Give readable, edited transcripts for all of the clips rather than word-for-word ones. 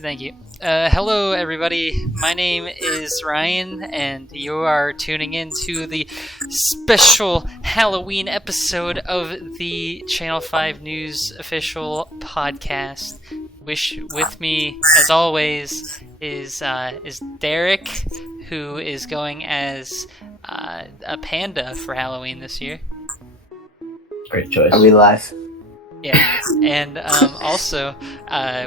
Thank you. Hello, everybody. My name is Ryan, and you are tuning in to the special Halloween episode of the Channel 5 News official podcast. With me, as always, is Derek, who is going as a panda for Halloween this year. Great choice. Are we live? Yeah, and also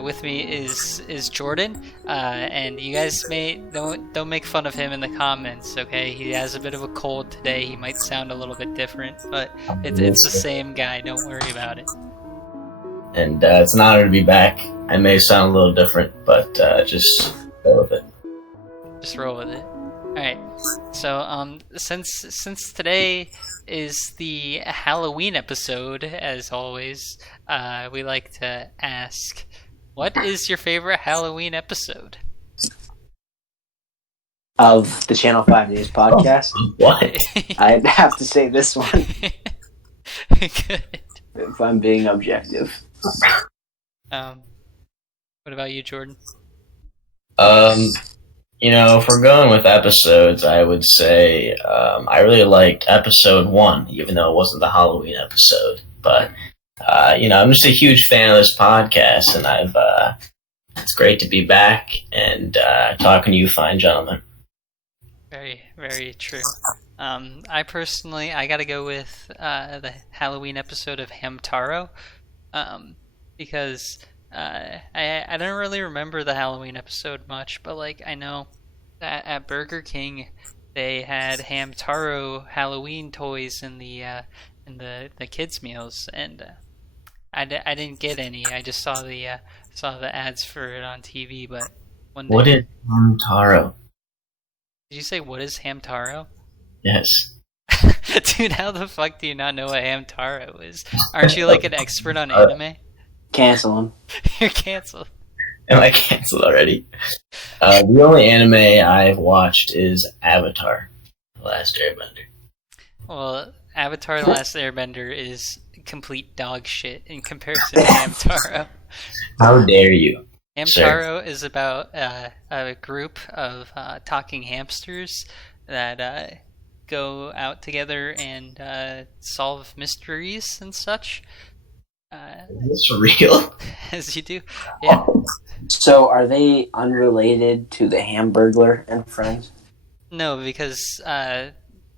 with me is Jordan, and you guys don't make fun of him in the comments, okay? He has a bit of a cold today. He might sound a little bit different, but it's the same guy. Don't worry about it. And it's an honor to be back. I may sound a little different, but just go with it. Just roll with it. All right. So since today is the Halloween episode, as always, we like to ask, what is your favorite Halloween episode? Of the Channel 5 News podcast? What? I'd have to say this one, Good. if I'm being objective. What about you, Jordan? If we're going with episodes, I would say I really liked episode 1, even though it wasn't the Halloween episode. But I'm just a huge fan of this podcast, and it's great to be back and talking to you fine gentlemen. Very, very true. I gotta go with the Halloween episode of Hamtaro, because I don't really remember the Halloween episode much, but I know that at Burger King they had Hamtaro Halloween toys in the kids meals, and I didn't get any. I just saw the ads for it on TV. But one day, What is Hamtaro? did you say what is Hamtaro? Yes. Dude, how the fuck do you not know what Hamtaro is? Aren't you an expert on anime? Cancel him. You're canceled. Am I canceled already? The only anime I've watched is Avatar: The Last Airbender. Well, Avatar: The Last Airbender is complete dog shit in comparison to Hamtaro. How dare you? Hamtaro is about a group of talking hamsters that go out together and solve mysteries and such. Is this real? As you do, yeah. So, are they unrelated to the Hamburglar and Friends? No, because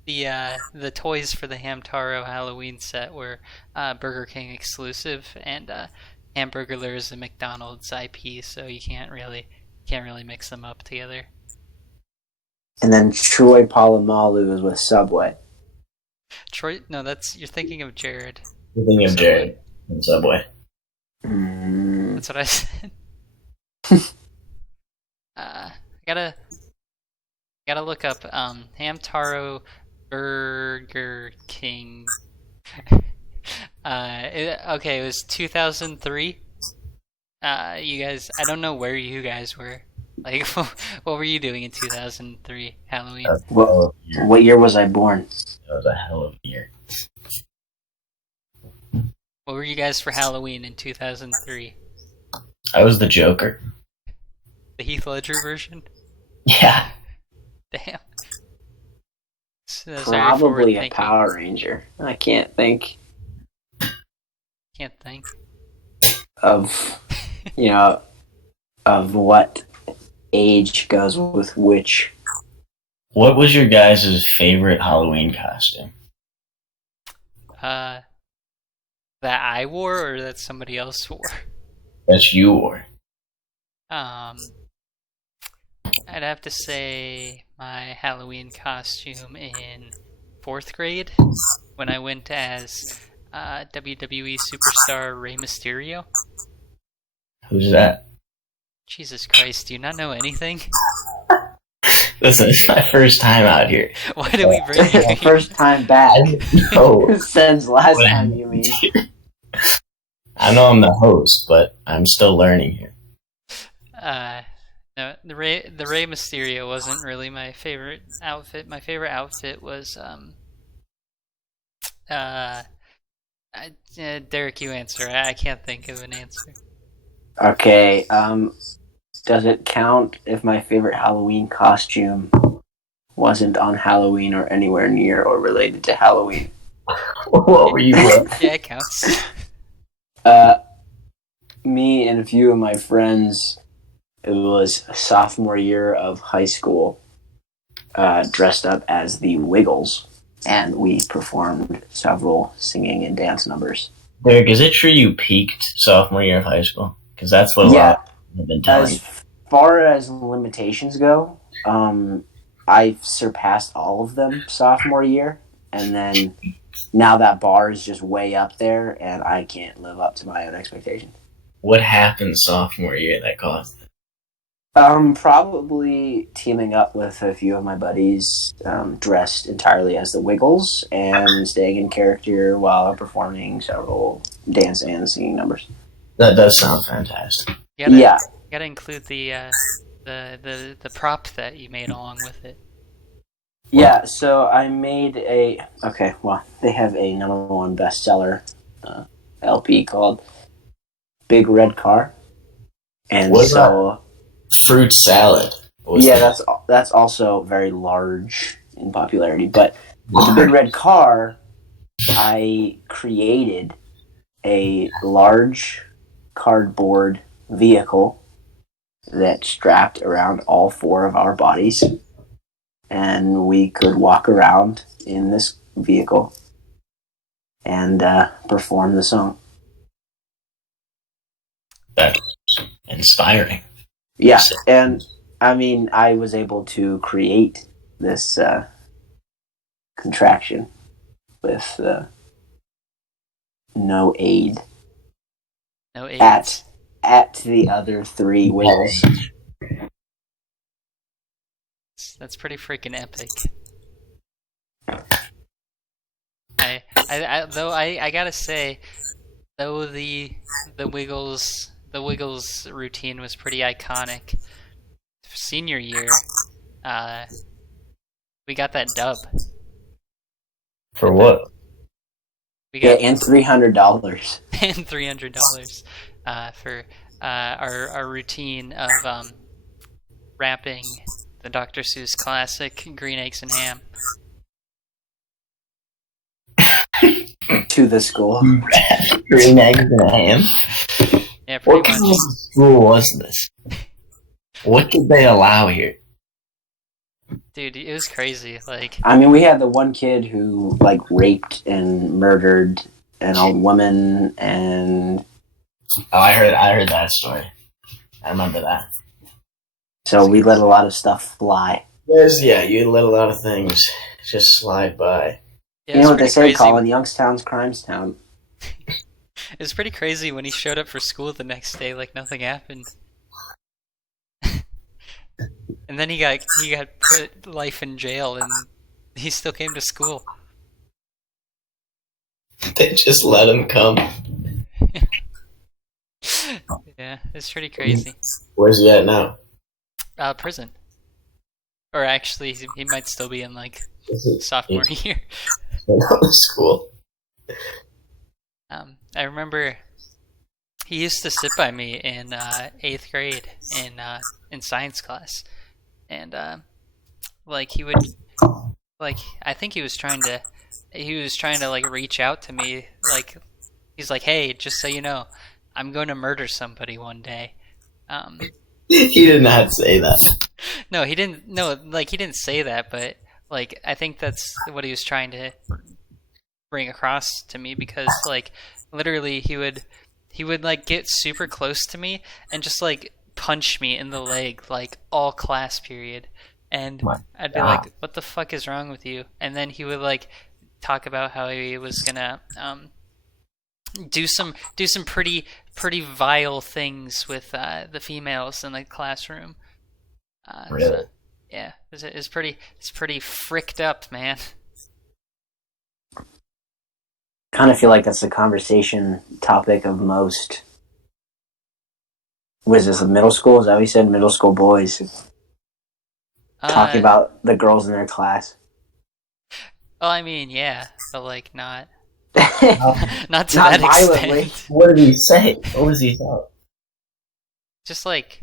the toys for the Hamtaro Halloween set were Burger King exclusive, and Hamburglar is a McDonald's IP, so you can't really mix them up together. And then Troy Polamalu is with Subway. Troy, no, you're thinking of Jared. You're thinking of Subway. Jared from Subway. That's what I said. Gotta look up Hamtaro Burger King. Okay, it was 2003. You guys, I don't know where you guys were. What were you doing in 2003 Halloween? What year was I born? That was a hell of a year. What were you guys for Halloween in 2003? I was the Joker. The Heath Ledger version? Yeah. Damn. So Probably a Power Ranger. I can't think Can't think. of, of what age goes with which. What was your guys' favorite Halloween costume? That I wore or that somebody else wore? That you wore. I'd have to say my Halloween costume in 4th grade when I went as WWE superstar Rey Mysterio. Who's that? Jesus Christ, do you not know anything? Listen, it's my first time out here. Why did we bring you here? First time back. No. Since last time, you mean? I know I'm the host, but I'm still learning here. No, the Rey Mysterio wasn't really my favorite outfit. My favorite outfit was Derek, you answer. I can't think of an answer. Okay. Does it count if my favorite Halloween costume wasn't on Halloween or anywhere near or related to Halloween? What were you wearing? Yeah, it counts. Me and a few of my friends, it was sophomore year of high school, dressed up as the Wiggles, and we performed several singing and dance numbers. Derek, is it true you peaked sophomore year of high school? Because that's what a lot have been telling me. As far as limitations go, I surpassed all of them sophomore year, and then now that bar is just way up there, and I can't live up to my own expectations. What happened sophomore year that caused it? Probably teaming up with a few of my buddies, dressed entirely as the Wiggles, and staying in character while performing several dance and singing numbers. That does sound fantastic. You gotta include the prop that you made along with it. Yeah, so I made they have a #1 bestseller LP called Big Red Car. And What so fruit salad. That's also very large in popularity. But with the Big Red Car, I created a large cardboard vehicle that strapped around all four of our bodies, and we could walk around in this vehicle and perform the song. That's inspiring. Yeah, and I mean, I was able to create this contraction with no aid. No aid. At the other three Wiggles. That's pretty freaking epic. I gotta say, though the Wiggles routine was pretty iconic. Senior year, we got that dub. For what? And $300. And $300 for our routine of rapping the Dr. Seuss classic Green Eggs and Ham. To the school. Green Eggs and Ham? Yeah, pretty What much. kind of school was this? What did they allow here? Dude, it was crazy. Like, I mean, we had the one kid who raped and murdered an old woman, and I heard that story. I remember that. so we let a lot of stuff fly. You let a lot of things just slide by. yeah, You know what they say, crazy. Colin? Youngstown's Crimestown. It was pretty crazy when he showed up for school the next day, like nothing happened. And then he got put life in jail, and he still came to school. They just let him come. Yeah, it's pretty crazy. Where's he at now? Prison. Or actually, he might still be in sophomore year. School. I remember he used to sit by me in 8th grade in science class, and he would I think he was trying to reach out to me, he's like, hey, just so you know, I'm going to murder somebody one day. He did not say that. No, he didn't. No, he didn't say that, but I think that's what he was trying to bring across to me, because literally he would get super close to me and just punch me in the leg all class period, and I'd be like, what the fuck is wrong with you? And then he would talk about how he was gonna do some pretty vile things with the females in the classroom. Really? So, yeah, it's pretty fricked up, man. Kind of feel like that's the conversation topic of most. Was this middle school? Is that what you said? Middle school boys talking about the girls in their class. Well, I mean, yeah, but not. Not to Not that violently. extent. What did he say? What was he saying? Just like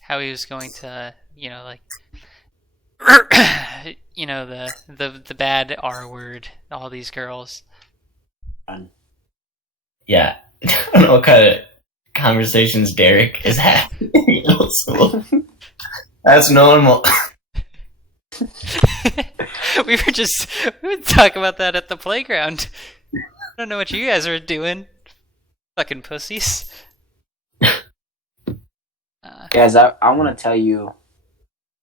how he was going to, like, the bad R word. All these girls. Yeah, I don't know what kind of conversations Derek is having in middle school. That's normal. we would talk about that at the playground. I don't know what you guys are doing, fucking pussies. Guys, I want to tell you,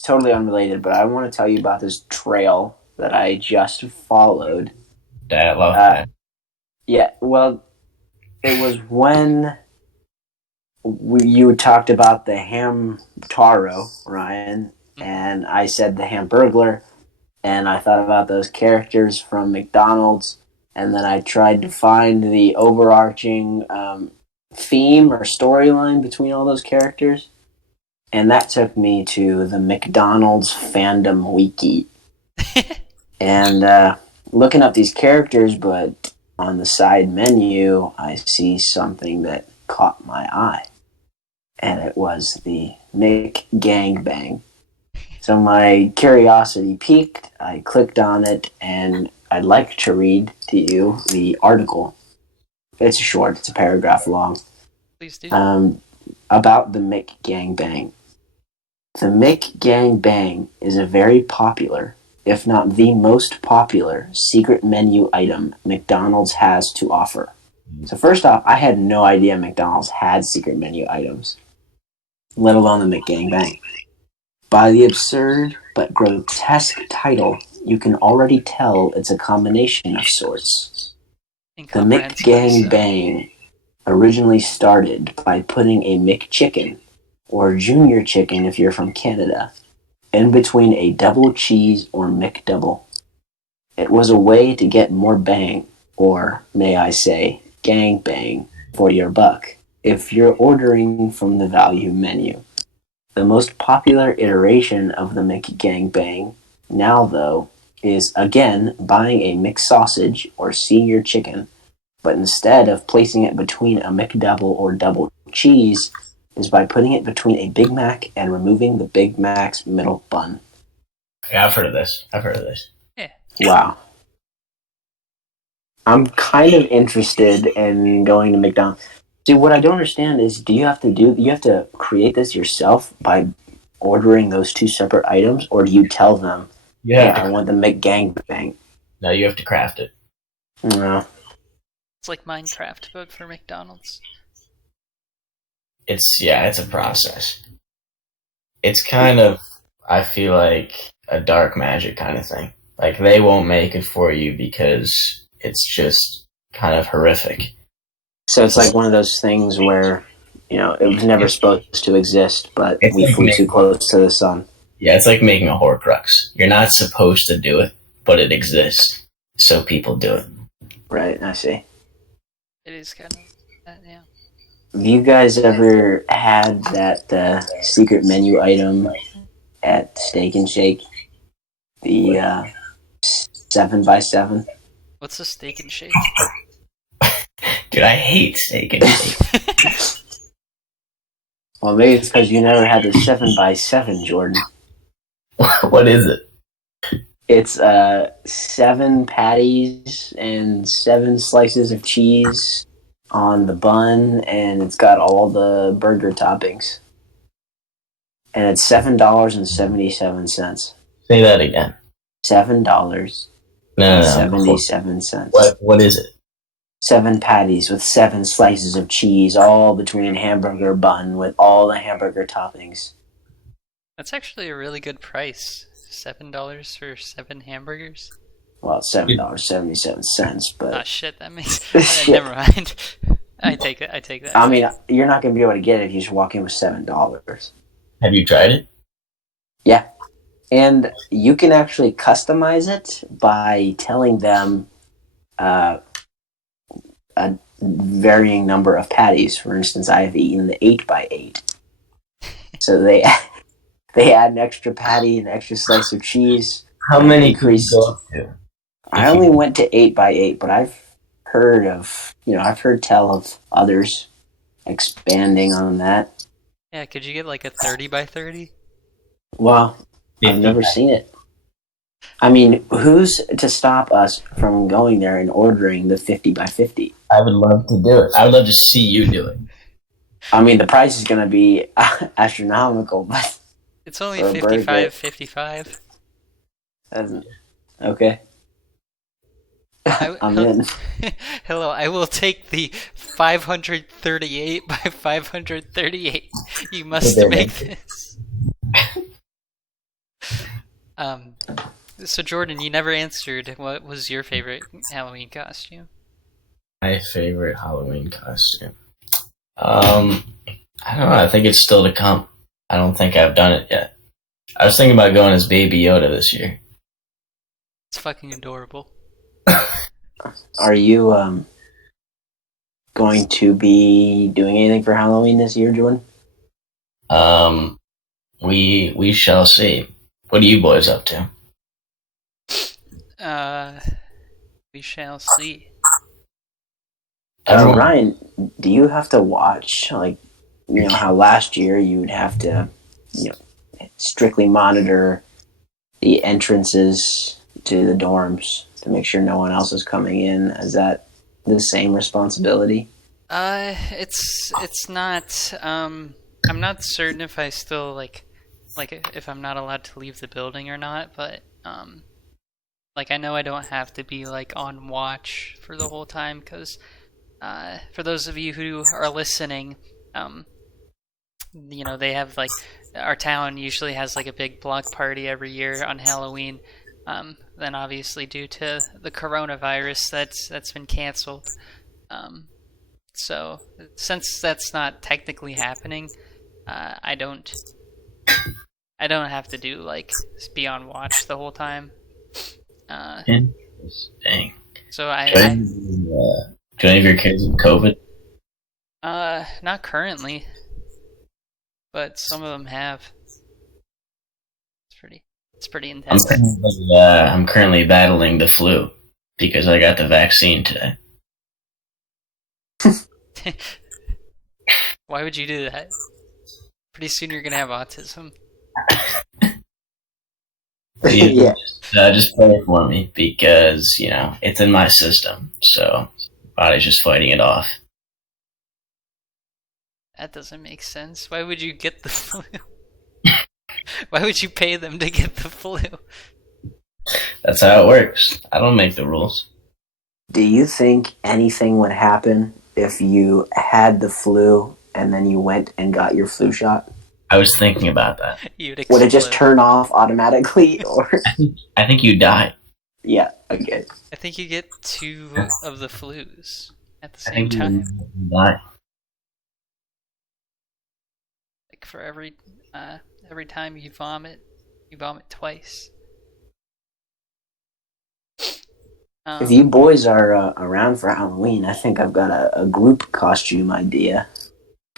totally unrelated, but I want to tell you about this trail that I just followed. I love that. Yeah, well, it was when you talked about the ham taro, Ryan, and I said the Hamburglar, and I thought about those characters from McDonald's, and then I tried to find the overarching theme or storyline between all those characters, and that took me to the McDonald's fandom wiki. And looking up these characters, but on the side menu, I see something that caught my eye. And it was the Mick Gangbang. So my curiosity piqued. I clicked on it, and I'd like to read to you the article. It's short. It's a paragraph long. Please do. About the Mick Gangbang. The Mick Gangbang is a very popular, if not the most popular, secret menu item McDonald's has to offer. So first off, I had no idea McDonald's had secret menu items, let alone the McGangbang. By the absurd but grotesque title, you can already tell it's a combination of sorts. The McGangbang originally started by putting a McChicken, or Junior Chicken if you're from Canada, in between a double cheese or McDouble. It was a way to get more bang, or may I say, gangbang, for your buck, if you're ordering from the value menu. The most popular iteration of the McGangbang now, though, is again buying a McSausage or Senior Chicken, but instead of placing it between a McDouble or double cheese, is by putting it between a Big Mac and removing the Big Mac's middle bun. Yeah, I've heard of this. Yeah. Wow. I'm kind of interested in going to McDonald's. See, what I don't understand is, do you have to create this yourself by ordering those two separate items, or do you tell them, Yeah, I want the McGangbang? no, you have to craft it. No. It's like Minecraft, but for McDonald's. It's a process. It's kind of, I feel like, a dark magic kind of thing. Like, they won't make it for you because it's just kind of horrific. So it's like one of those things where, it was never supposed to exist, but It's we like flew too close to the sun. Yeah, it's like making a Horcrux. You're not supposed to do it, but it exists, so people do it. Right, I see. It is kind of that, yeah. Have you guys ever had that secret menu item at Steak and Shake? The 7x7? What's a Steak and Shake? Dude, I hate Steak and Shake. Well, maybe it's because you never had the 7x7, Jordan. What is it? It's 7 patties and 7 slices of cheese on the bun, and it's got all the burger toppings. And it's $7.77. Say that again. $7.77. What is it? 7 patties with 7 slices of cheese, all between a hamburger bun with all the hamburger toppings. That's actually a really good price. $7 for 7 hamburgers? Well, it's $7.77, but... Oh shit, that makes... Never mind. I take that. I mean, you're not going to be able to get it if you just walk in with $7. Have you tried it? Yeah. And you can actually customize it by telling them a varying number of patties. For instance, I have eaten the 8x8. So they add an extra patty, an extra slice of cheese. How many could you go up to? I only went to 8x8, but I've heard of, I've heard tell of others expanding on that. Yeah, could you get like a 30 by 30? Well, I've never seen it. I mean, who's to stop us from going there and ordering the 50 by 50? I would love to do it. I would love to see you do it. I mean, the price is going to be astronomical, but it's only $55.55. Okay. I'm in. Hello, I will take the 538 by 538. You must make this. So Jordan, you never answered. What was your favorite Halloween costume? My favorite Halloween costume. I don't know. I think it's still to come. I don't think I've done it yet. I was thinking about going as Baby Yoda this year. It's fucking adorable. Are you going to be doing anything for Halloween this year, Jordan? We shall see. What are you boys up to? We shall see. Ryan, do you have to watch, how last year you would have to, strictly monitor the entrances to the dorms to make sure no one else is coming in? Is that the same responsibility? It's not. I'm not certain if I still like if I'm not allowed to leave the building or not, but I know I don't have to be on watch for the whole time because for those of you who are listening, they have our town usually has a big block party every year on Halloween. Then obviously due to the coronavirus that's been canceled. So since that's not technically happening, I don't have to do be on watch the whole time. Interesting. So do any of your kids have COVID? Not currently, but some of them have. It's pretty intense. I'm currently battling the flu because I got the vaccine today. Why would you do that? Pretty soon you're gonna have autism. Yeah. Just play it for me because it's in my system, so body's just fighting it off. That doesn't make sense. Why would you get the flu? Why would you pay them to get the flu? That's how it works. I don't make the rules. Do you think anything would happen if you had the flu and then you went and got your flu shot? I was thinking about that. Would it just turn off automatically, or? I think you die. Yeah, okay. I think you get 2 of the flus at the same time. You die. For every time you vomit twice. If you boys are around for Halloween, I think I've got a group costume idea.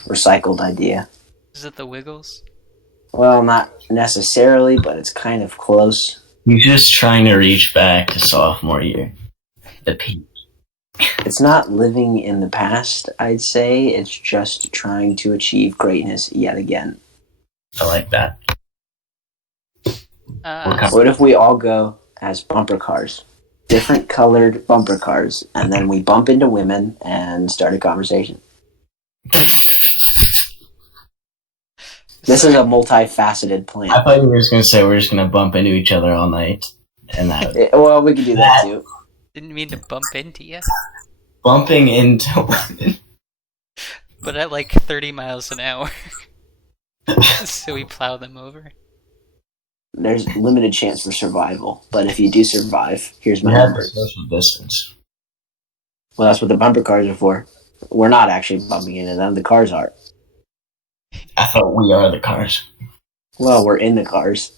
Recycled idea. Is it the Wiggles? Well, not necessarily, but it's kind of close. You're just trying to reach back to sophomore year. The peak. It's not living in the past, I'd say. It's just trying to achieve greatness yet again. I like that. What if we all go as bumper cars? Different colored bumper cars, and then we bump into women and start a conversation. This is a multifaceted plan. I thought you were just going to say we're just going to bump into each other all night. And that. Well, we could do that too. Didn't mean to bump into you. Bumping into women. But at 30 miles an hour. So we plow them over. There's limited chance for survival, but if you do survive, here's my have number. social distance. Well, that's what the bumper cars are for. We're not actually bumping into them, the cars are. I thought we are the cars. Well, we're in the cars.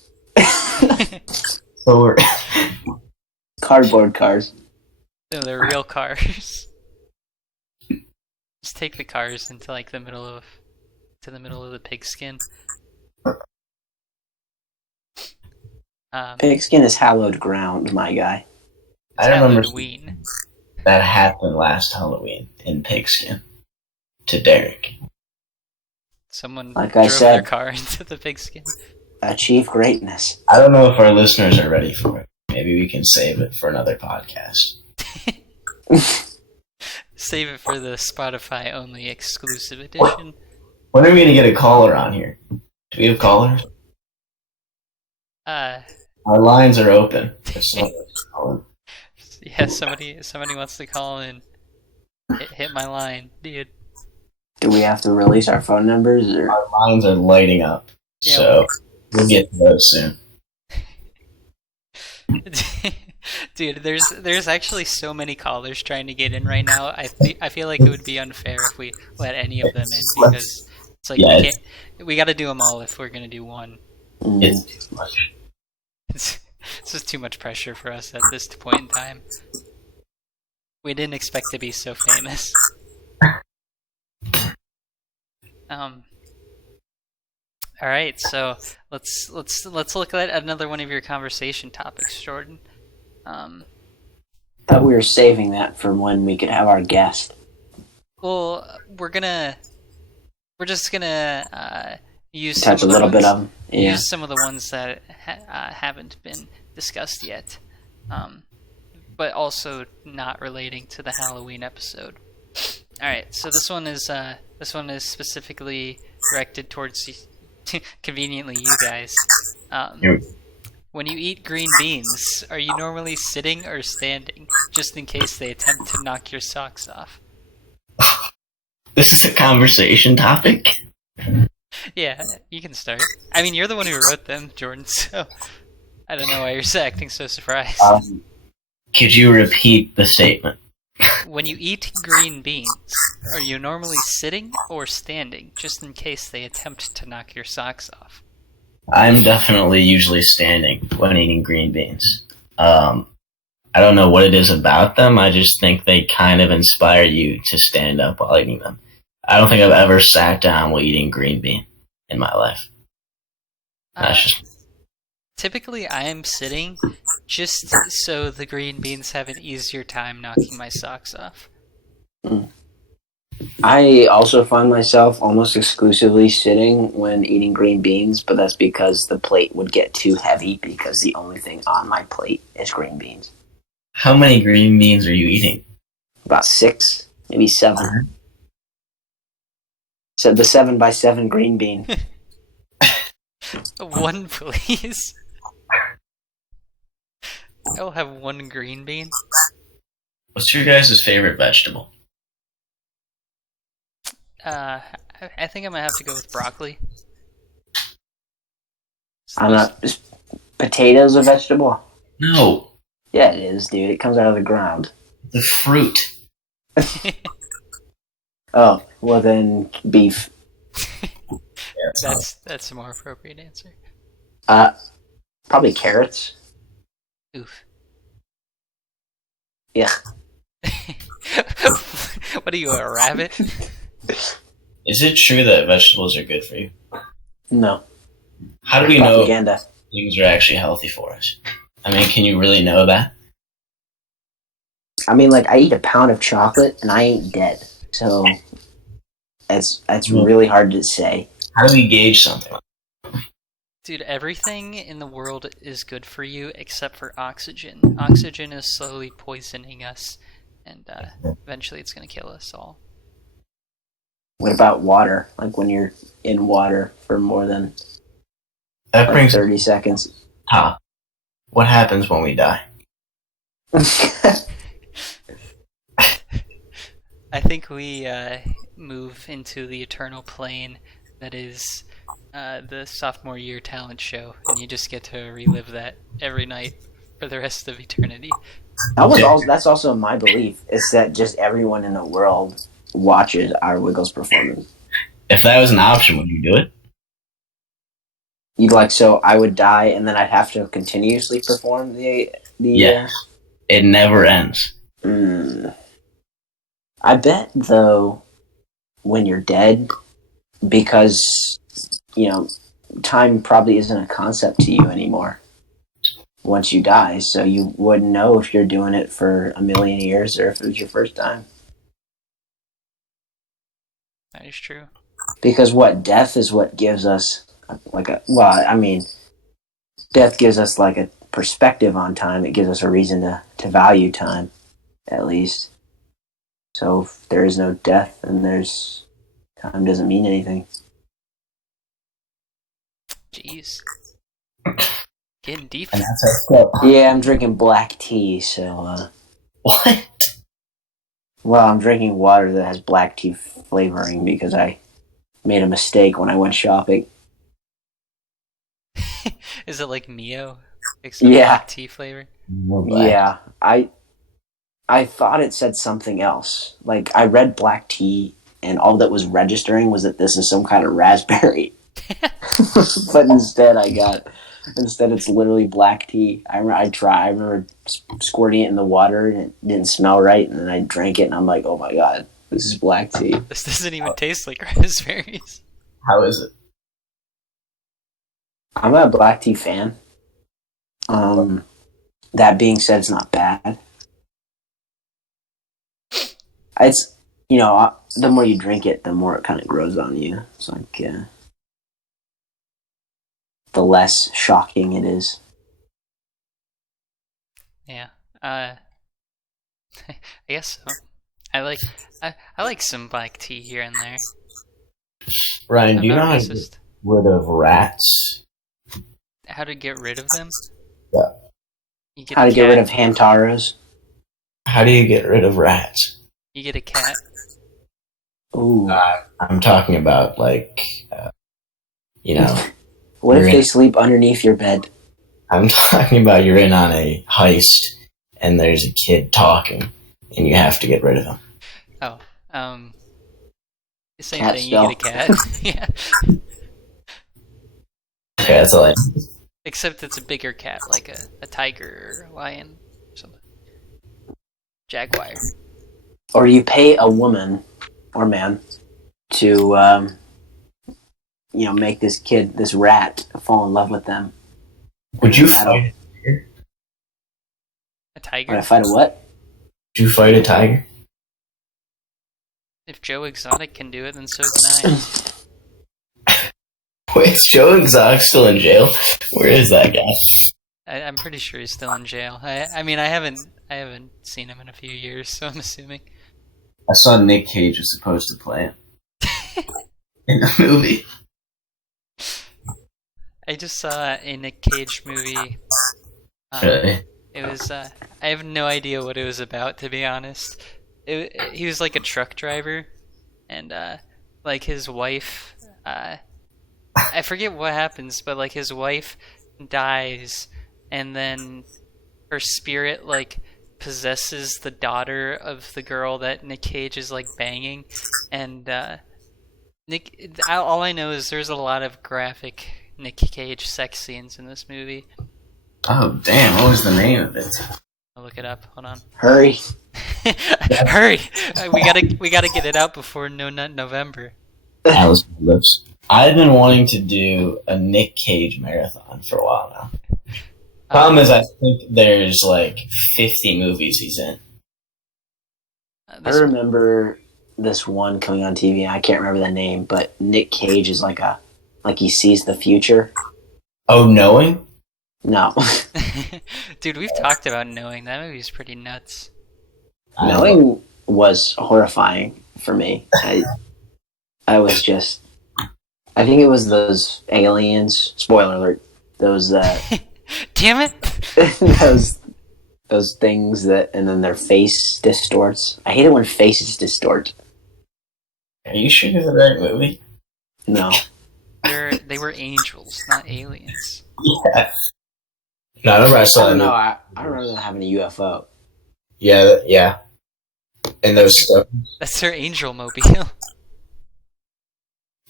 So we're cardboard cars. No, they're real cars. Just take the cars into the middle of the pigskin. Pigskin is hallowed ground, my guy. I remember. Halloween. that happened last Halloween in pigskin to Derek. Someone Like I drove their said, car into the pigskin. achieve greatness. I don't know if our listeners are ready for it. Maybe we can save it for another podcast. Save it for the Spotify only exclusive edition. When are we going to get a caller on here? Do we have callers? Our lines are open. Yeah, somebody wants to call and hit my line, dude. Do we have to release our phone numbers? Or? Our lines are lighting up, so we'll get to those soon. Dude, there's actually so many callers trying to get in right now. I feel like it would be unfair if we let any of them in, because it's like we got to do them all if we're gonna do one. It's too much. It's just too much pressure for us at this point in time. We didn't expect to be so famous. All right, so let's look at another one of your conversation topics, Jordan. Thought we were saving that for when we could have our guest. Well, we're just gonna use touch some a little bit of them. Yeah. Use some of the ones that haven't been discussed yet, but also not relating to the Halloween episode. All right, so this one is specifically directed towards conveniently you guys. When you eat green beans, are you normally sitting or standing, just in case they attempt to knock your socks off? This is a conversation topic? Yeah, you can start. I mean, you're the one who wrote them, Jordan, so I don't know why you're acting so surprised. Could you repeat the statement? When you eat green beans, are you normally sitting or standing, just in case they attempt to knock your socks off? I'm definitely usually standing when eating green beans. I don't know what it is about them. I just think they kind of inspire you to stand up while eating them. I don't think I've ever sat down while eating green bean in my life. Typically, I am sitting just so the green beans have an easier time knocking my socks off. I also find myself almost exclusively sitting when eating green beans, but that's because the plate would get too heavy because the only thing on my plate is green beans. How many green beans are you eating? About 6, maybe 7. So the 7x7 green bean. One, please. I'll have one green bean. What's your guys' favorite vegetable? I think I'm gonna have to go with broccoli. I'm not. Is potatoes a vegetable? No. Yeah, it is, dude. It comes out of the ground. The fruit. Oh, well then, beef. That's a more appropriate answer. Probably carrots. Oof. Yeah. What are you, a rabbit? Is it true that vegetables are good for you? No. How do we know Propaganda. things are actually healthy for us? I mean, can you really know that? I mean, like, I eat a pound of chocolate and I ain't dead. So, that's really hard to say. How do we gauge something? Dude, everything in the world is good for you except for oxygen. Oxygen is slowly poisoning us, and eventually it's going to kill us all. What about water? Like, when you're in water for more than That brings 30 seconds. What happens when we die? I think we move into the eternal plane that is the sophomore year talent show, and you just get to relive that every night for the rest of eternity. That's also my belief, is that just everyone in the world watches our Wiggles performance. If that was an option, would you do it? So I would die and then I'd have to continuously perform the Yes. It never ends. I bet, though, when you're dead, because, time probably isn't a concept to you anymore. once you die, so you wouldn't know if you're doing it for a million years or if it was your first time. That is true. Because death is what gives us death gives us like a perspective on time. It gives us a reason to value time, at least. So if there is no death, then time doesn't mean anything. Jeez. Getting deep. And that's our Yeah, I'm drinking black tea, so What? well, I'm drinking water that has black tea flavoring because I made a mistake when I went shopping. Is it like Mio? It's the Yeah. black tea flavor? Yeah, I thought it said something else. Like, I read black tea, and all that was registering was that this is some kind of raspberry. But instead it's literally black tea. I remember squirting it in the water, and it didn't smell right, and then I drank it, and I'm like, oh my god, this is black tea. This doesn't even taste like raspberries. How is it? I'm not a black tea fan. That being said, it's not bad. It's, the more you drink it, the more it kind of grows on you. It's like, the less shocking it is. Yeah. I guess so. I like some black tea here and there. Ryan, I'm do you know not how to racist. get rid of rats? How to get rid of them? Yeah. You get How a to get rid cat. of Hamtaros. How do you get rid of rats? You get a cat. Ooh. I'm talking about, like, What if you're they in- sleep underneath your bed? I'm talking about you're in on a heist and there's a kid talking and you have to get rid of him. Oh, the same Cat thing. spell. You get a cat. Yeah. Okay, that's all I Except it's a bigger cat, like a tiger or a lion or something. Jaguar. Or you pay a woman or man to, make this rat fall in love with them. Would you I don't- fight a tiger? A tiger? Would I fight a what? Would you fight a tiger? If Joe Exotic can do it, then so can I. Wait, is Joe Exotic still in jail? Where is that guy? I'm pretty sure he's still in jail. I mean, I haven't seen him in a few years, so I'm assuming. I saw Nick Cage was supposed to play him in the movie. I just saw a Nick Cage movie. Really? It was. I have no idea what it was about, to be honest. He was like a truck driver, and like his wife. I forget what happens, but like his wife dies, and then her spirit like possesses the daughter of the girl that Nick Cage is like banging, and all I know is there's a lot of graphic Nick Cage sex scenes in this movie. Oh, damn. What was the name of it? I'll look it up. Hold on. Hurry. Hurry! We gotta get it out before No Nut November. Alice Lips. I've been wanting to do a Nick Cage marathon for a while now. Problem is, I think there's like 50 movies he's in. I remember this one coming on TV. I can't remember the name, but Nick Cage is like he sees the future. Oh, Knowing? No. Dude, we've talked about Knowing. That movie's pretty nuts. Knowing was horrifying for me. I was just... I think it was those aliens. Spoiler alert. Those Damn it! those things that, and then their face distorts. I hate it when faces distort. Are you sure it's the right movie? No. They were angels, not aliens. Yeah. No, I remember I I saw don't it. know. I remember them having a UFO. Yeah. And those stuff. That's their angel mobile.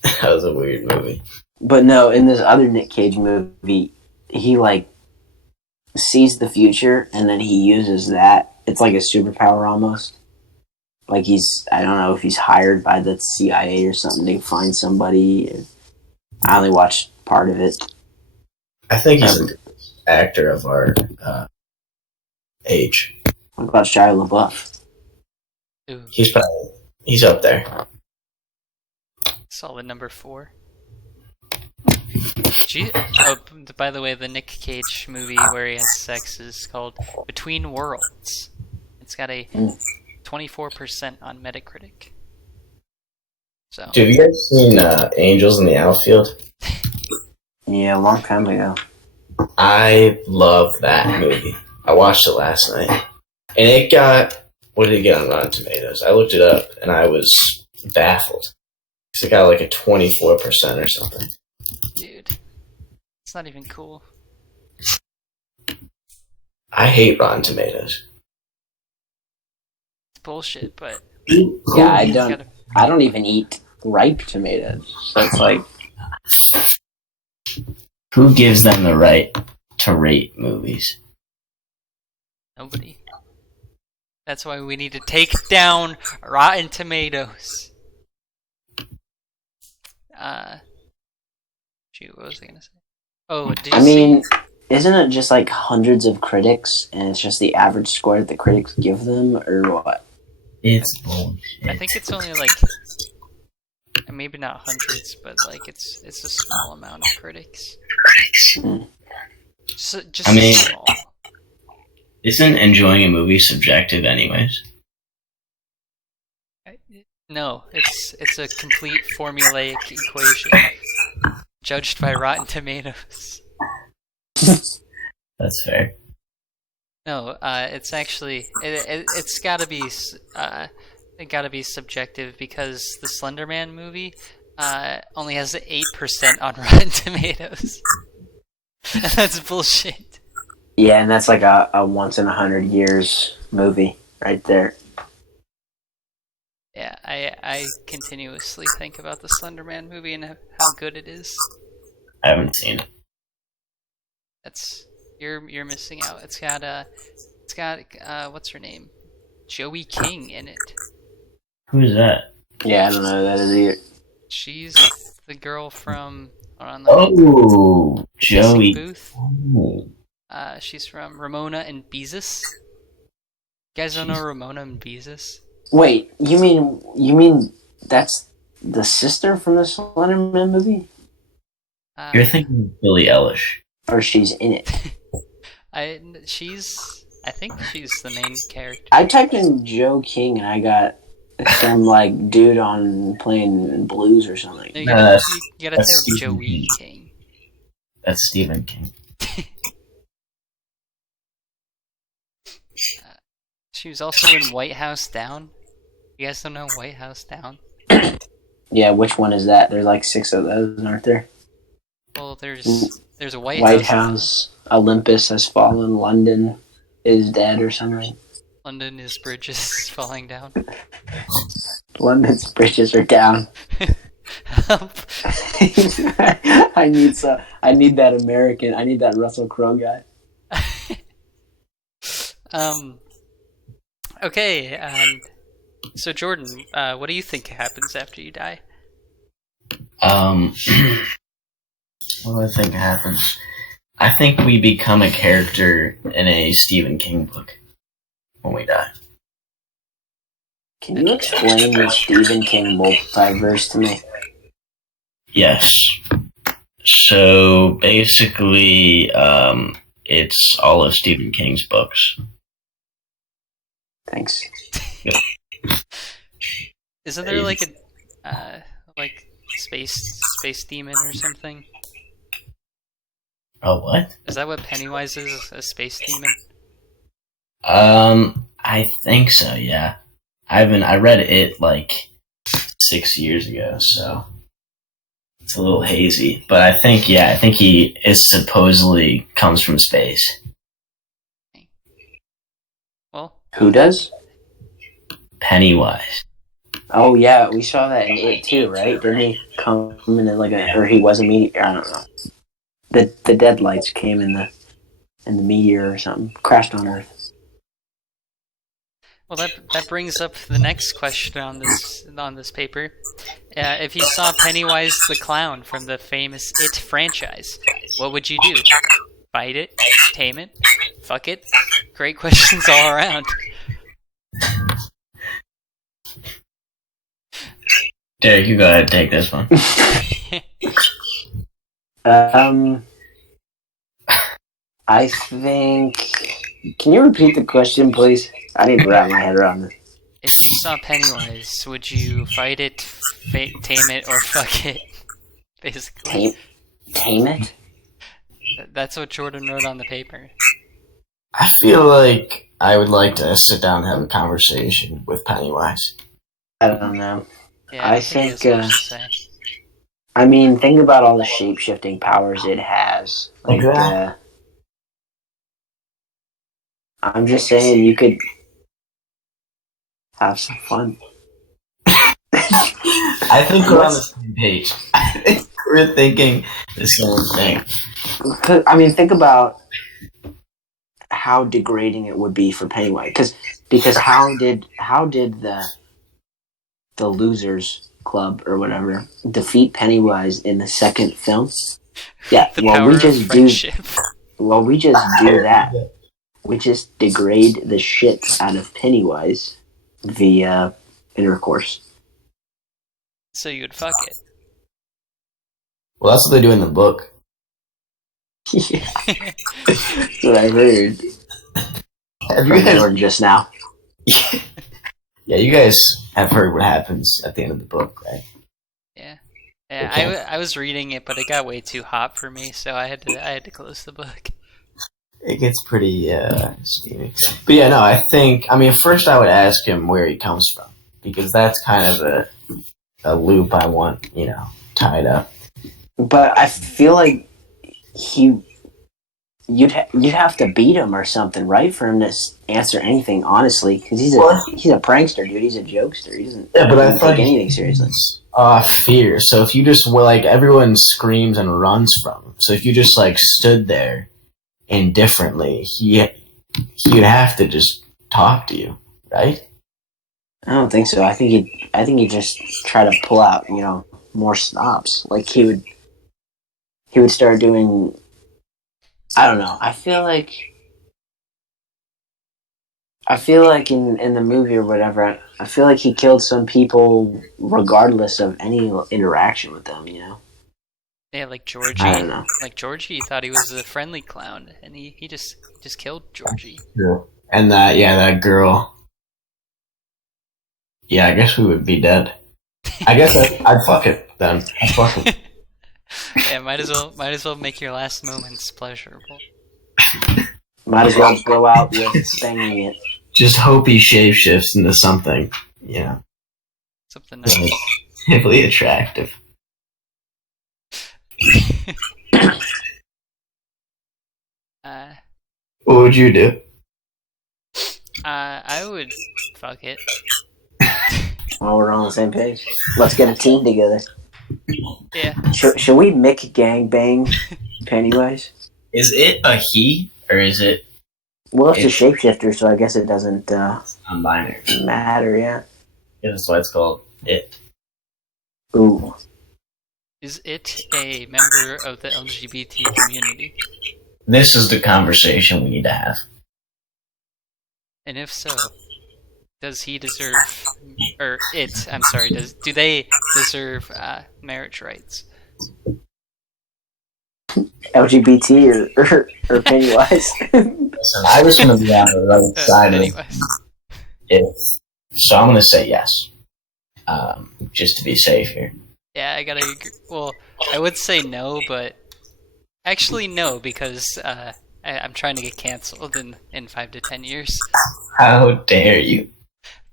That was a weird movie. But no, in this other Nick Cage movie, he like sees the future and then he uses that. It's like a superpower almost. Like I don't know if he's hired by the CIA or something to find somebody. I only watched part of it. I think actor of our age. What about Shia LaBeouf? Ooh, He's up there. solid number 4. By the way, the Nick Cage movie where he has sex is called Between Worlds. It's got a 24% on Metacritic. So. Dude, have you guys seen Angels in the Outfield? Yeah, a long time ago. I love that movie. I watched it last night. And it got... What did it get on Rotten Tomatoes? I looked it up, and I was baffled. It got like a 24% or something. Dude, it's not even cool. I hate Rotten Tomatoes. It's bullshit, but... Yeah, I don't even eat ripe tomatoes. So it's like... Who gives them the right to rate movies? Nobody. That's why we need to take down Rotten Tomatoes. Shoot, what was I gonna say? Oh, did you see? Isn't it just like hundreds of critics, and it's just the average score that the critics give them, or what? It's bullshit. I think it's only like, maybe not hundreds, but like it's a small amount of critics. Just small. Isn't enjoying a movie subjective anyways? No, it's a complete formulaic equation judged by Rotten Tomatoes. That's fair. No, it's actually it's gotta be subjective because the Slender Man movie only has 8% on Rotten Tomatoes. And that's bullshit. Yeah, and that's like a once in 100 years movie right there. Yeah, I continuously think about the Slender Man movie and how good it is. I haven't seen it. You're missing out. It's got what's her name? Joey King in it. Who is that? Yeah, I don't know who that is either. She's the girl from Joey Booth. She's from Ramona and Beezus. You guys don't know Ramona and Beezus? Wait, you mean that's the sister from the Slender Man movie? You're thinking of Billie Eilish. Or she's in it? I think she's the main character. I typed in Joe King and I got some like dude on playing blues or something. No, you gotta say Joey King. That's Stephen King. She was also in White House Down. You guys don't know White House Down? Yeah, which one is that? There's like 6 of those, aren't there? Well, there's a White House, Olympus has fallen, London is dead or something. London is bridges falling down. London's bridges are down. Help. I need that Russell Crowe guy. Okay, so Jordan, what do you think happens after you die? What do I think happens? I think we become a character in a Stephen King book when we die. Can you explain the Stephen King multiverse to me? Yes. So basically, it's all of Stephen King's books. Thanks. Isn't there like a space demon or something? Oh, what? Is that what Pennywise is? A space demon? I think so. Yeah. I read it like 6 years ago, so it's a little hazy. But I think he is supposedly comes from space. Well, who does? Pennywise. Oh yeah, we saw that in It too, right? Didn't he come in or he was a meteor? I don't know. The deadlights came in the meteor or something, crashed on Earth. Well, that brings up the next question on this paper. If you saw Pennywise the clown from the famous It franchise, what would you do? Fight it? Tame it? Fuck it? Great questions all around. Derek, you go ahead and take this one. I think... Can you repeat the question, please? I need to wrap my head around this. If you saw Pennywise, would you fight it, tame it, or fuck it? Basically. Tame it? That's what Jordan wrote on the paper. I feel like I would like to sit down and have a conversation with Pennywise. I don't know. Yeah, I think say. I mean, think about all the shape-shifting powers it has. Like, I'm just saying you could have some fun. I think we're on the same page. I think we're thinking the same thing. I mean, think about how degrading it would be for Pennywise. Because how did the Losers Club or whatever defeat Pennywise in the second film? Yeah, we just do that. We just degrade the shit out of Pennywise via intercourse. So you would fuck it. Well, that's what they do in the book. Yeah. That's what I heard. Have you guys heard just now? Yeah, you guys have heard what happens at the end of the book, right? Yeah. Okay. I was reading it, but it got way too hot for me, so I had to close the book. It gets pretty steamy. But yeah, no, I mean, first I would ask him where he comes from, because that's kind of a loop I want, tied up. But I feel like you'd have to beat him or something, right, for him to answer anything honestly, because he's a prankster, dude. He's a jokester. He doesn't take anything seriously. Fear. So if you just everyone screams and runs from him. So if you just stood there indifferently, he'd have to just talk to you, right? I don't think so. I think he'd just try to pull out, more stops. Like he would start doing. I don't know. I feel like in the movie or whatever, I feel like he killed some people regardless of any interaction with them, Yeah, like Georgie. I don't know. Like Georgie thought he was a friendly clown, and he just killed Georgie. Yeah. And that girl. Yeah, I guess we would be dead. I guess I'd fuck it then. I'd fuck it. Yeah, might as well make your last moments pleasurable. Might as well go out with banging it. Just hope he shapeshifts into something, Something nice. Really attractive. What would you do? I would fuck it. Well, we're on the same page. Let's get a team together. Yeah. Should we Mick gangbang Pennywise? Is it a he, or is it... Well, it's a shapeshifter, so I guess it doesn't non-binary. Matter, yeah. Yeah, that's why it's called it. Ooh. Is it a member of the LGBT community? This is the conversation we need to have. And if so, does he deserve... Or it, I'm sorry, do they deserve marriage rights? LGBT or Pennywise? Listen, I was going to be on the right side of it. So I'm going to say yes. Just to be safe here. Yeah, I gotta agree. Well, I would say no, but... Actually, no, because I'm trying to get canceled in 5 to 10 years. How dare you?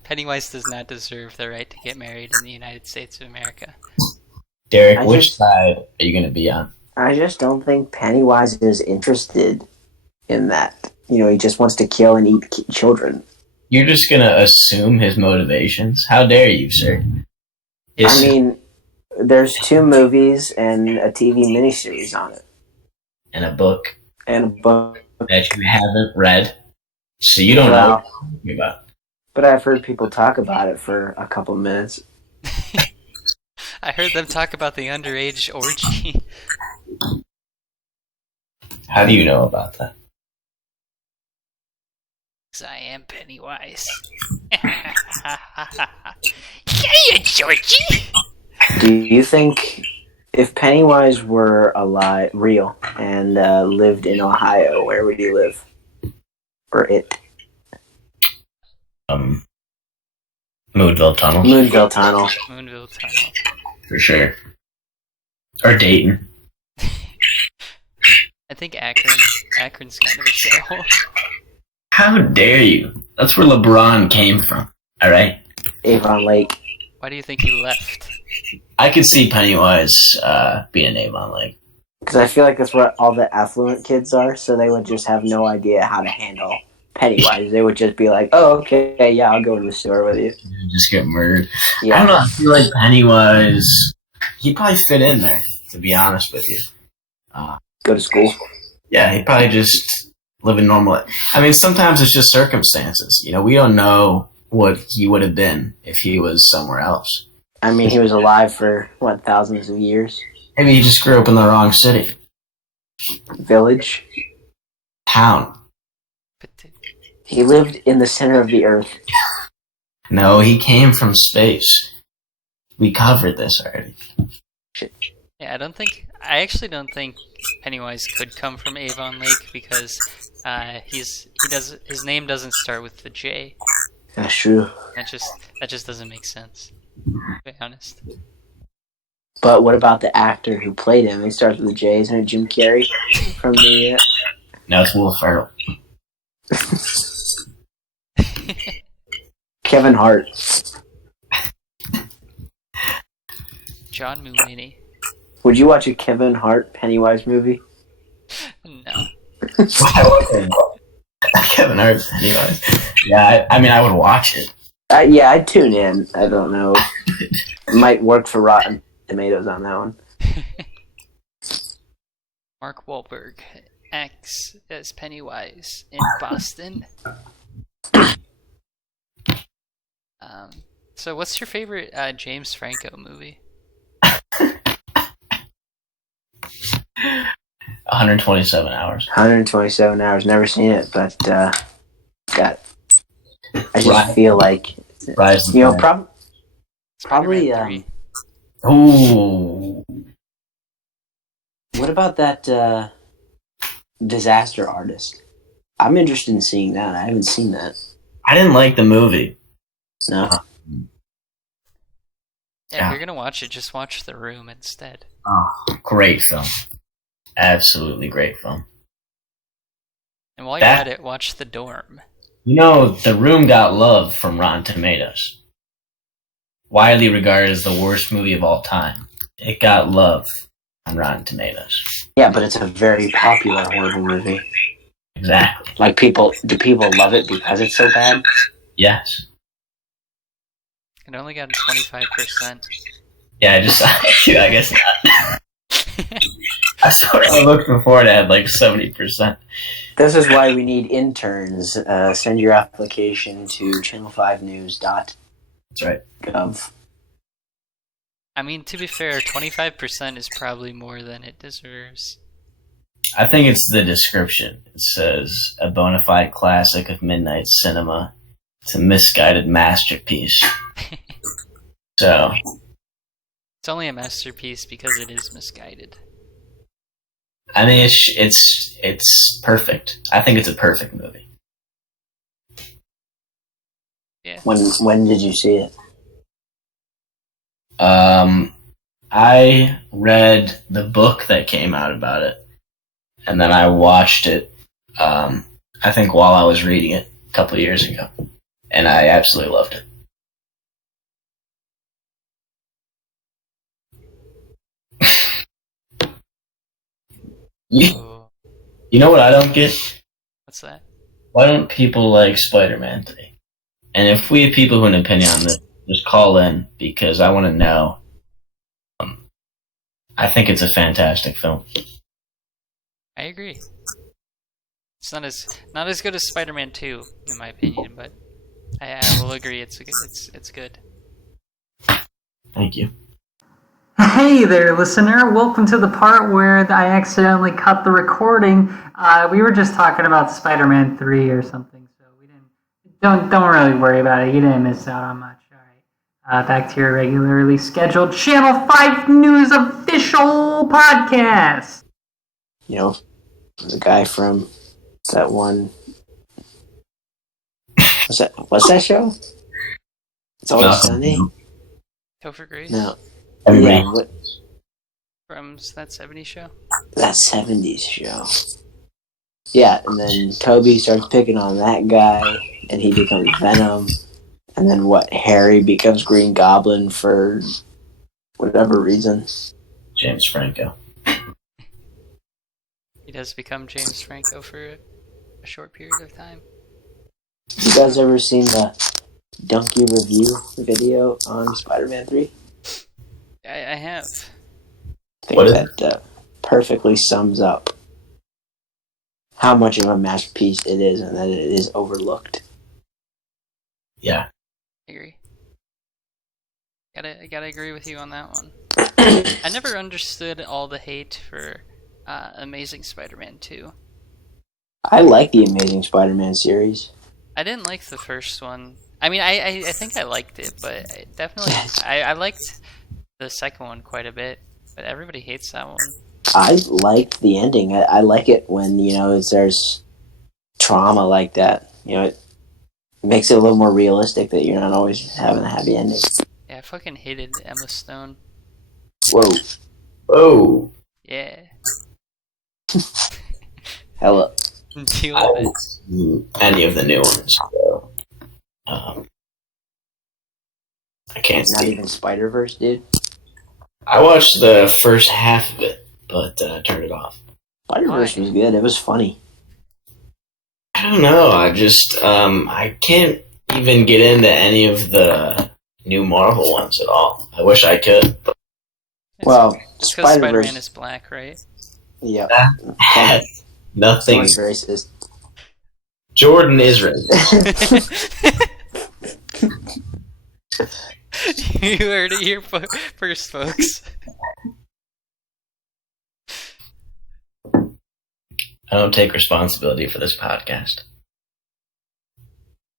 Pennywise does not deserve the right to get married in the United States of America. Derek, which side are you going to be on? I just don't think Pennywise is interested in that. He just wants to kill and eat children. You're just going to assume his motivations? How dare you, sir? I mean, there's 2 movies and a TV miniseries on it. And a book. And a book. That you haven't read. So you don't know what you're talking about. But I've heard people talk about it for a couple minutes. I heard them talk about the underage orgy. How do you know about that? 'Cause I am Pennywise. Yeah, Georgie! Do you think if Pennywise were alive, real, and lived in Ohio, where would he live? Or it? Moonville Tunnel. Moonville Tunnel. Moonville Tunnel. For sure. Or Dayton. I think Akron. Akron's kind of a shithole. How dare you? That's where LeBron came from. Alright? Avon Lake. Why do you think he left? I could see Pennywise being an Avon Lake. Because I feel like that's what all the affluent kids are, so they would just have no idea how to handle Pennywise. They would just be like, oh, okay, yeah, I'll go to the store with you. You just get murdered. Yeah. I don't know, I feel like Pennywise, he'd probably fit in there, to be honest with you. Go to school. Yeah, he'd probably just live a normal life. I mean, sometimes it's just circumstances. You know, we don't know what he would have been if he was somewhere else. I mean, he was alive for, what, thousands of years? Maybe he just grew up in the wrong city. Village. Town. He lived in the center of the earth. No, he came from space. We covered this already. Yeah, I actually don't think Pennywise could come from Avon Lake because his name doesn't start with the J. That's true. That just doesn't make sense, to be honest. But what about the actor who played him? He starts with the J, isn't it Jim Carrey? From the... No, it's Will Ferrell. Kevin Hart. John Mulaney. Would you watch a Kevin Hart Pennywise movie? No. Kevin Hart, Pennywise. Yeah, I mean, I would watch it. Yeah, I'd tune in. I don't know. It might work for Rotten Tomatoes on that one. Mark Wahlberg acts as Pennywise in Boston. So what's your favorite James Franco movie? 127 hours. 127 hours. Never seen it, but I just Right. feel like Rise of you know, the probably. Spider-Man 3. Ooh. What about that Disaster Artist? I'm interested in seeing that. I haven't seen that. I didn't like the movie. No. Yeah, if you're gonna watch it, just watch The Room instead. Oh, great film. Absolutely great film. And while you're at it, watch The Dorm. You know, The Room got love from Rotten Tomatoes. Widely regarded as the worst movie of all time. It got love on Rotten Tomatoes. Yeah, but it's a very popular horror movie. Exactly. Like, do people love it because it's so bad? Yes. It only got 25%. Yeah, I guess not. I sort of looked before it had like 70%. This is why we need interns. Send your application to channel5news.gov. That's right. I mean, to be fair, 25% is probably more than it deserves. I think it's the description. It says, a bona fide classic of midnight cinema. It's a misguided masterpiece. So... It's only a masterpiece because it is misguided. I mean, it's perfect. I think it's a perfect movie. Yeah. When did you see it? I read the book that came out about it, and then I watched it. I think while I was reading it a couple of years ago, and I absolutely loved it. You know what I don't get? What's that? Why don't people like Spider-Man 3? And if we have people who have an opinion on this, just call in, because I want to know. I think it's a fantastic film. I agree. It's not as good as Spider-Man 2, in my opinion, but I will agree it's good. Thank you. Hey there, listener. Welcome to the part where I accidentally cut the recording. We were just talking about Spider-Man 3 or something, so we didn't. Don't really worry about it. You didn't miss out on much. All right. Back to your regularly scheduled Channel 5 News official podcast. You know, the guy from that one. What's that show? It's Always Sunny. Topher Grace? No. Everybody. Yeah, what? From that 70s show? That 70s show. Yeah, and then Toby starts picking on that guy, and he becomes Venom. And then Harry becomes Green Goblin for whatever reason. James Franco. He does become James Franco for a short period of time. You guys ever seen the Donkey review video on Spider-Man 3? I have. I think that perfectly sums up how much of a masterpiece it is and that it is overlooked. Yeah. I agree. I gotta agree with you on that one. I never understood all the hate for Amazing Spider-Man 2. I like the Amazing Spider-Man series. I didn't like the first one. I mean, I think I liked it, but I liked the second one quite a bit. But everybody hates that one. I liked the ending. I like it when, there's trauma like that. It makes it a little more realistic that you're not always having a happy ending. Yeah, I fucking hated Emma Stone. Whoa. Yeah. Hello. Deal I with haven't seen any of the new ones, so I can't Not see. even Spider-Verse, dude. I watched the first half of it, but turned it off. Spider-Verse was good. It was funny. I don't know. I just I can't even get into any of the new Marvel ones at all. I wish I could. it. Well, It's because Spider-Verse. Spider-Man is black, right? Yeah. Nothing. Someone's racist. Jordan is racist. You heard it here first, folks. I don't take responsibility for this podcast.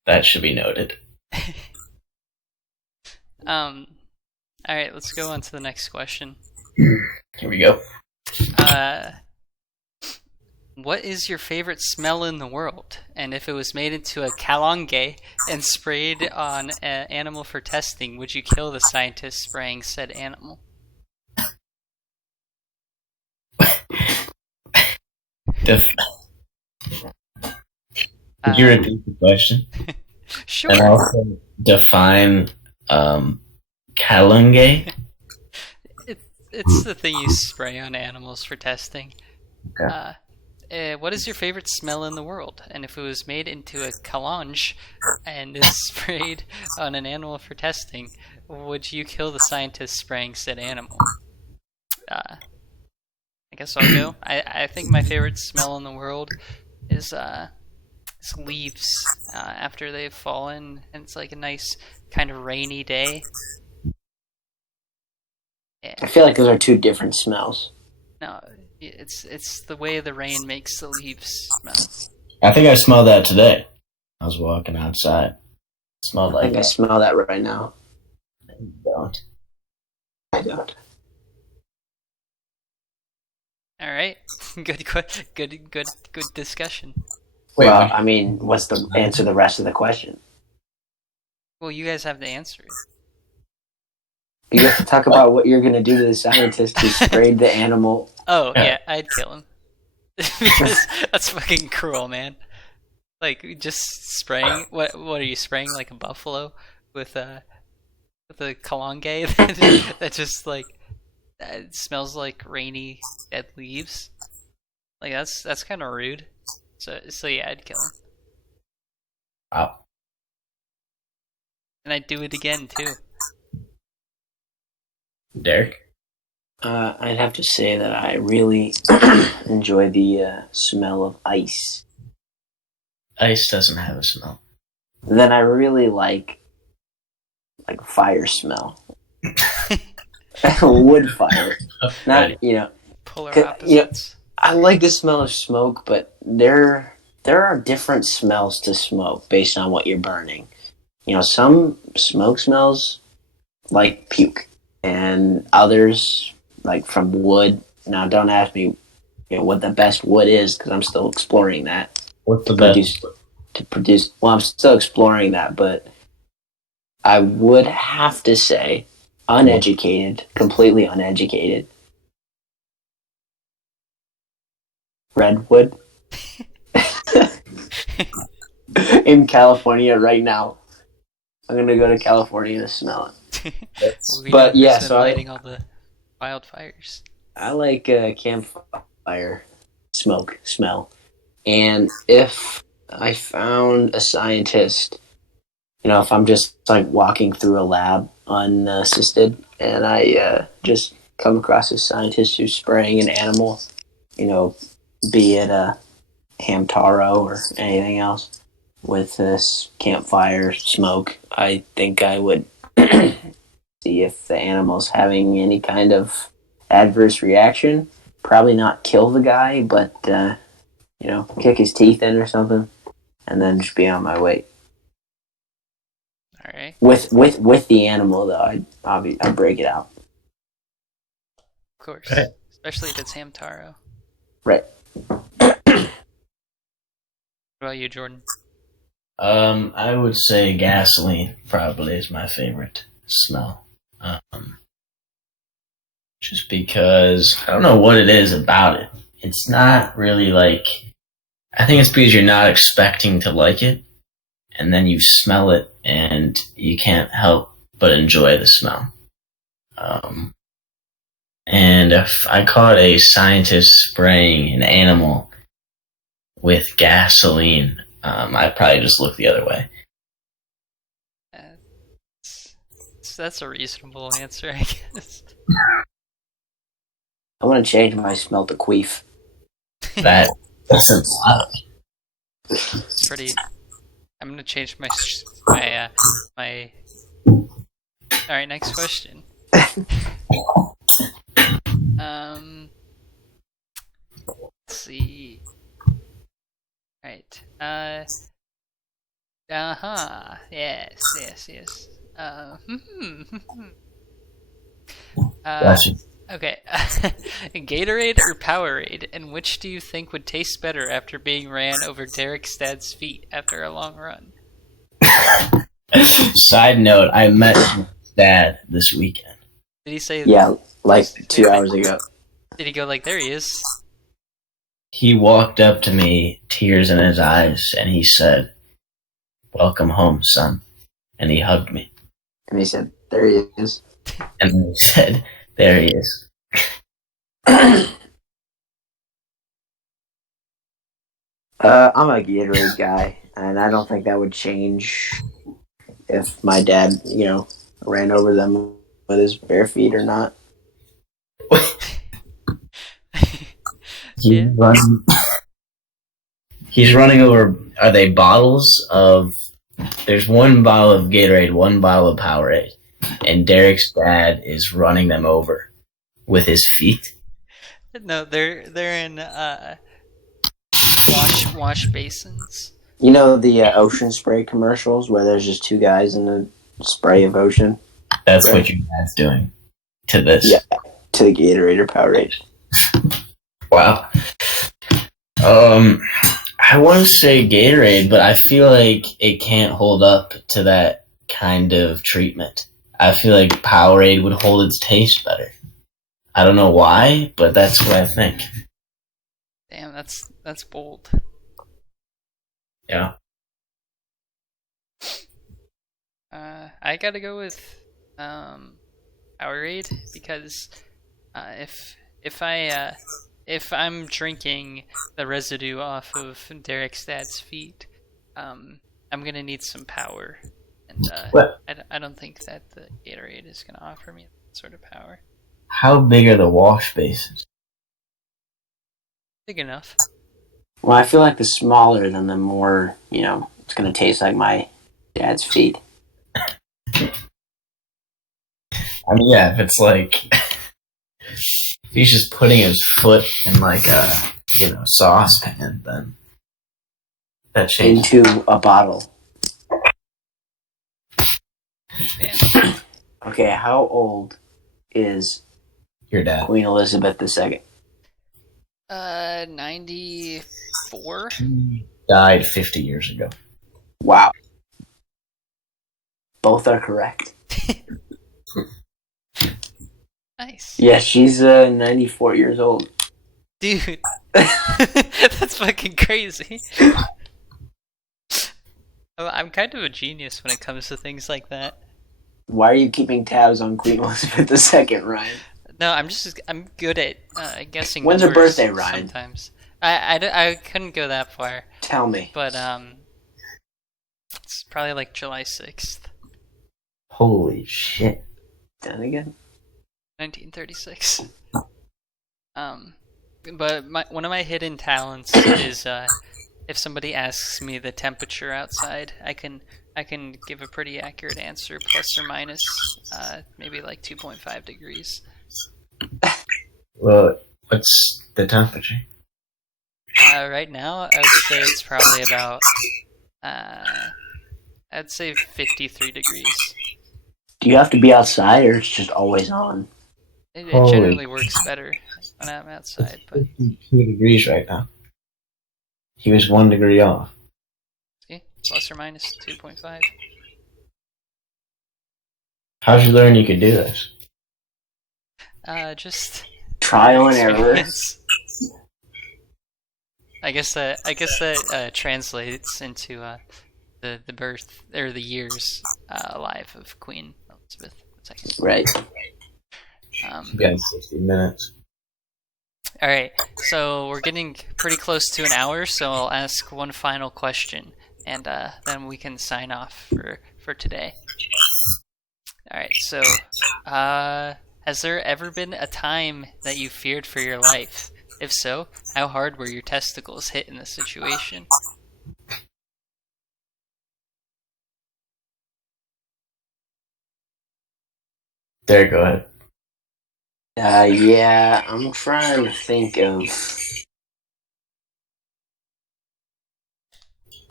That should be noted. Alright, let's go on to the next question. Here we go. What is your favorite smell in the world? And if it was made into a kalonge and sprayed on an animal for testing, would you kill the scientist spraying said animal? Could you repeat the question? Sure. And also define kalunge? It's the thing you spray on animals for testing. Okay. What is your favorite smell in the world? And if it was made into a kalonge and is sprayed on an animal for testing, would you kill the scientist spraying said animal? I guess I'll go. I think my favorite smell in the world is leaves after they've fallen, and it's like a nice kind of rainy day. Yeah. I feel like those are two different smells. No, it's the way the rain makes the leaves smell. I think I smelled that today. I was walking outside. It smelled I like think I that. smell that right now. You don't. I don't. All right, good discussion. Wait, Well, what? I mean, what's the answer to the rest of the question? Well, you guys have to answer it. You have to talk about what you're going to do to the scientist who sprayed the animal. Oh yeah, I'd kill him. Because that's fucking cruel, man. Like just spraying. What are you spraying like a buffalo with a kalonge that just like it smells like rainy dead leaves? Like that's kind of rude. So yeah, I'd kill him. Wow. And I'd do it again too. Derek? I'd have to say that I really enjoy the smell of ice. Ice doesn't have a smell. Then I really like fire smell. Wood fire. Not, Right. Polar 'Cause, opposites. I like the smell of smoke, but there are different smells to smoke based on what you're burning. Some smoke smells like puke, and others like from wood. Now, don't ask me, what the best wood is because I'm still exploring that. What's the To best? produce. Well, I'm still exploring that, but I would have to say, uneducated, completely uneducated, redwood. In California right now. I'm gonna go to California to smell it. But yeah, so lighting all the wildfires. I like campfire smoke smell. And if I found a scientist, if I'm just like walking through a lab unassisted, and I just come across a scientist who's spraying an animal, be it a Hamtaro or anything else, with this campfire smoke, I think I would see if the animal's having any kind of adverse reaction. Probably not kill the guy, but kick his teeth in or something, and then just be on my way. All right. With the animal though, I'd break it out. Of course. Right. Especially if it's Hamtaro. Right. What about you, Jordan? I would say gasoline probably is my favorite smell. Just because I don't know what it is about it. It's not really like, I think it's because you're not expecting to like it, and then you smell it and you can't help but enjoy the smell. And if I caught a scientist spraying an animal with gasoline, I'd probably just look the other way. That's a reasonable answer, I guess. I want to change my smell to queef. That doesn't lie. It's pretty. I'm gonna change my. All right, next question. Let's see. All right. Yes. Gotcha. Okay. Gatorade or Powerade, and which do you think would taste better after being ran over Derek's dad's feet after a long run? Side note, I met my dad this weekend. Did he say? Yeah, like 2 hours ago. Did he go like, there he is? He walked up to me, tears in his eyes, and he said, "Welcome home, son." And he hugged me. And he said, "There he is." And then he said, "There he is." I'm a Gatorade guy, and I don't think that would change if my dad, ran over them with his bare feet or not. He's running. He's running over. Are they bottles of? There's one bottle of Gatorade, one bottle of Powerade, and Derek's dad is running them over with his feet. No, they're in wash basins. You know the ocean spray commercials where there's just two guys in a spray of ocean? That's what your dad's doing to this. Yeah, to the Gatorade or Powerade. Wow. I want to say Gatorade, but I feel like it can't hold up to that kind of treatment. I feel like Powerade would hold its taste better. I don't know why, but that's what I think. Damn, that's bold. Yeah. I gotta go with Powerade because if I'm drinking the residue off of Derek's dad's feet, I'm gonna need some power, and I don't think that the Gatorade is gonna offer me that sort of power. How big are the wash basins? Big enough. Well, I feel like the smaller, then the more, it's going to taste like my dad's feet. I mean, yeah, if it's like if he's just putting his foot in like a saucepan, then that changes. Into a bottle. Man. Okay, how old is Your dad Queen Elizabeth II? 94. died 50 years ago. Wow. Both are correct. Nice. Yeah, she's 94 years old. Dude. That's fucking crazy. I'm kind of a genius when it comes to things like that. Why are you keeping tabs on Queen Elizabeth II, Ryan? No, I'm good at guessing. When's her numbers birthday, Ryan? Sometimes I couldn't go that far, Tell me. but it's probably like July 6th, Holy shit. Done again? 1936. But one of my hidden talents is if somebody asks me the temperature outside, I can give a pretty accurate answer, plus or minus, maybe like 2.5 degrees. Well, what's the temperature? Right now, I would say it's probably about, I'd say 53 degrees. Do you have to be outside, or it's just always on? It Holy generally works better when I'm outside, but 52 degrees right now. He was 1 degree off. see, plus or minus 2.5. How'd you learn you could do this? Just Trial and error. experience. I guess that translates into the birth or the years alive of Queen Elizabeth II. Right. You got 60 minutes. All right, so we're getting pretty close to an hour, so I'll ask one final question, and then we can sign off for today. All right, so has there ever been a time that you feared for your life? If so, how hard were your testicles hit in this situation? There, go ahead. Yeah, I'm trying to think of...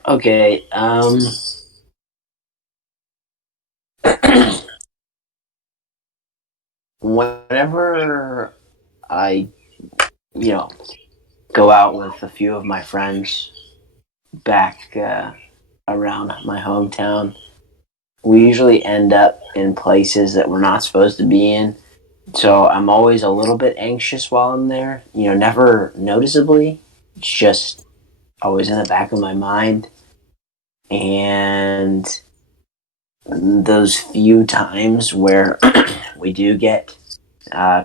Okay, whenever I, go out with a few of my friends back around my hometown, we usually end up in places that we're not supposed to be in. So I'm always a little bit anxious while I'm there. Never noticeably. It's just always in the back of my mind. And those few times where we do get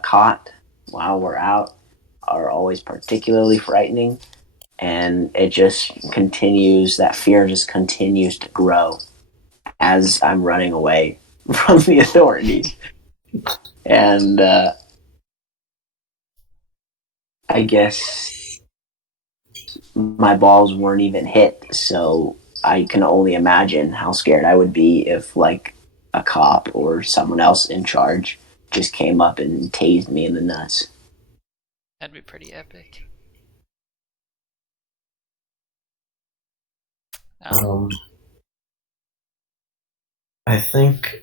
caught while we're out are always particularly frightening. And it just continues, that fear just continues to grow as I'm running away from the authorities. And I guess my balls weren't even hit, so I can only imagine how scared I would be if, like, a cop or someone else in charge just came up and tased me in the nuts. That'd be pretty epic. I think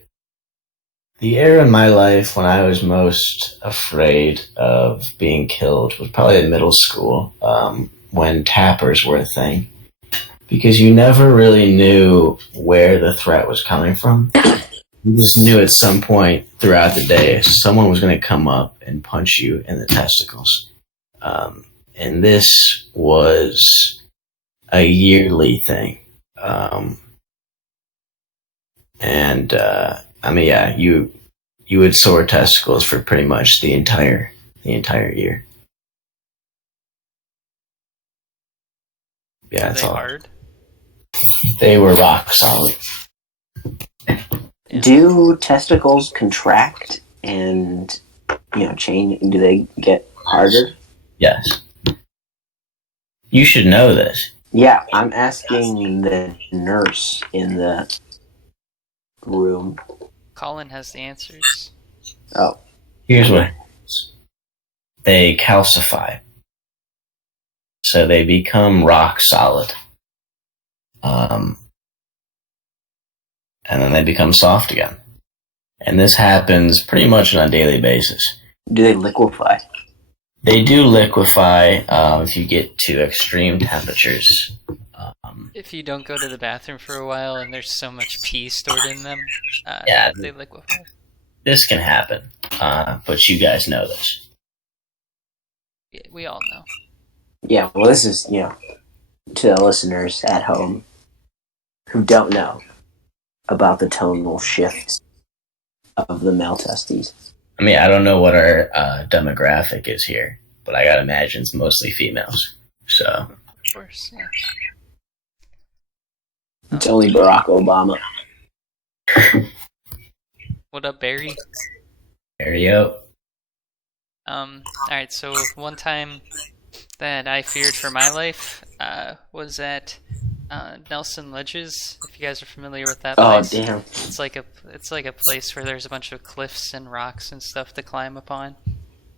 the era in my life when I was most afraid of being killed was probably in middle school, when tappers were a thing. Because you never really knew where the threat was coming from. You just knew at some point throughout the day someone was going to come up and punch you in the testicles. And this was a yearly thing. You would sore testicles for pretty much the entire year. Yeah, Are that's they all. hard? They were rock solid. Yeah. Do testicles contract and, change? Do they get harder? Yes. You should know this. Yeah, I'm asking the nurse in the room. Colin has the answers. Oh. Here's what happens. They calcify. So they become rock solid. And then they become soft again. And this happens pretty much on a daily basis. Do they liquefy? They do liquefy if you get to extreme temperatures. If you don't go to the bathroom for a while and there's so much pee stored in them, Yeah. they liquefy. This can happen, but you guys know this. We all know. Yeah, well, this is, to the listeners at home who don't know about the tonal shifts of the male testes. I mean, I don't know what our demographic is here, but I gotta imagine it's mostly females. So, Of course, yeah. It's only Barack Obama. What up, Barry? Mario. Alright, so one time that I feared for my life was at Nelson Ledges, if you guys are familiar with that place. Oh, damn. It's like a place where there's a bunch of cliffs and rocks and stuff to climb upon.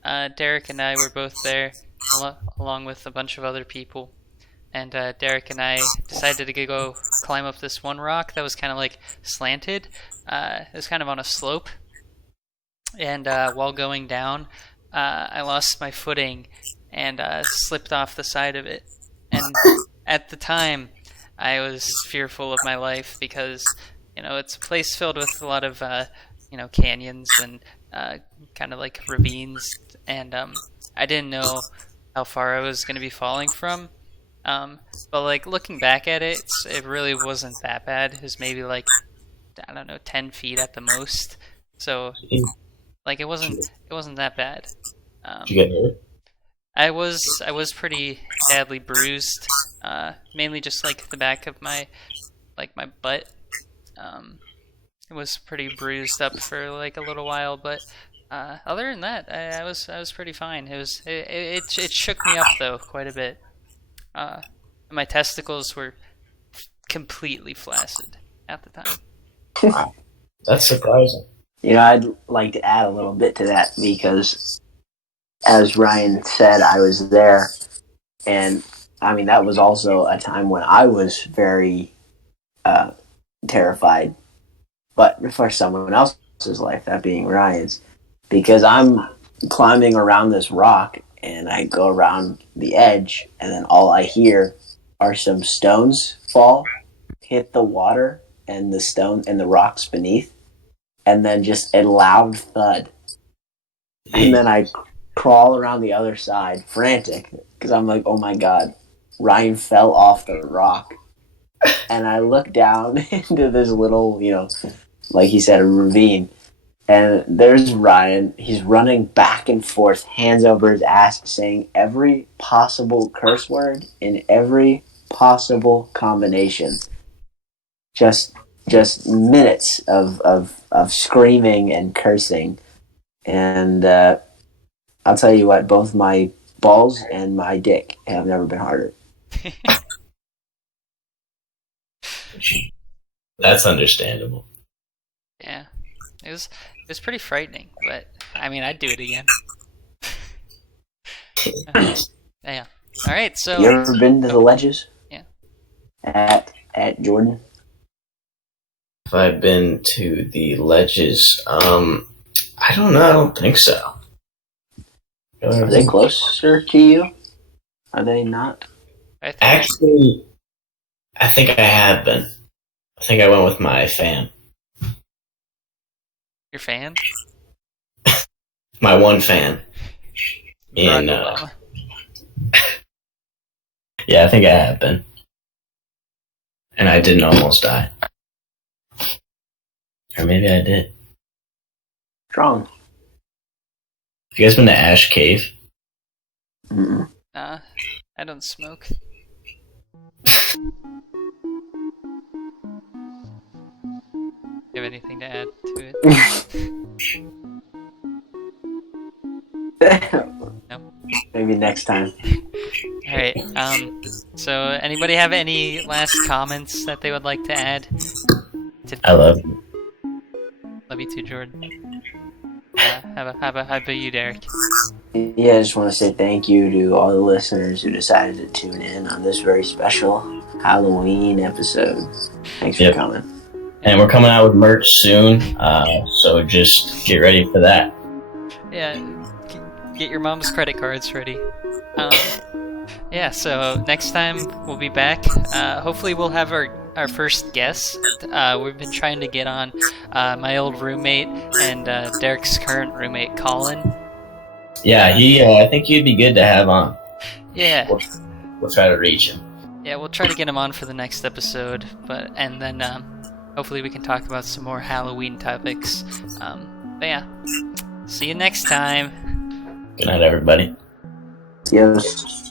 Derek and I were both there, along with a bunch of other people. And Derek and I decided to go climb up this one rock that was kind of like slanted. It was kind of on a slope. And while going down, I lost my footing and slipped off the side of it. And at the time, I was fearful of my life because, it's a place filled with a lot of, canyons and kind of like ravines. And I didn't know how far I was going to be falling from. But like looking back at it, it really wasn't that bad. It was maybe like, I don't know, 10 feet at the most. So like it wasn't that bad. Did you get hurt? I was pretty badly bruised. Mainly just like the back of my butt. It was pretty bruised up for like a little while, but other than that, I was pretty fine. It shook me up though quite a bit. My testicles were completely flaccid at the time. Wow. That's surprising. I'd like to add a little bit to that because, as Ryan said, I was there, and I mean that was also a time when I was very terrified, but for someone else's life, that being Ryan's, because I'm climbing around this rock and I go around the edge, and then all I hear are some stones fall, hit the water and the stone and the rocks beneath, and then just a loud thud. And then I crawl around the other side, frantic, because I'm like, oh my god, Ryan fell off the rock. And I look down into this little, like he said, a ravine. And there's Ryan. He's running back and forth, hands over his ass, saying every possible curse word in every possible combination. Just minutes of screaming and cursing. And I'll tell you what, both my balls and my dick have never been harder. That's understandable. Yeah, it was pretty frightening, but I mean, I'd do it again. Yeah. All right. So you ever been to the ledges? Yeah. At Jordan? Have I been to the ledges? I don't know. I don't think so. Are they closer to you? Are they not? Actually, I think I have been. I think I went with my fan. Your fan? My one fan. Barack Obama. Yeah, I think I have been. And I didn't almost die. Or maybe I did. Strong. Have you guys been to Ash Cave? Mm-mm. Nah, I don't smoke. You have anything to add to it? No. Maybe next time. Alright, so anybody have any last comments that they would like to add? I love you. Love you too, Jordan. How about you, Derek? Yeah, I just want to say thank you to all the listeners who decided to tune in on this very special Halloween episode. Thanks for coming. And we're coming out with merch soon, so just get ready for that. Yeah, get your mom's credit cards ready. Yeah, so next time we'll be back. Hopefully we'll have our first guest. We've been trying to get on my old roommate and Derek's current roommate, Colin. Yeah, I think he'd be good to have on. Yeah. We'll try to reach him. Yeah, we'll try to get him on for the next episode, and then hopefully we can talk about some more Halloween topics. But yeah, see you next time. Good night, everybody. Yes.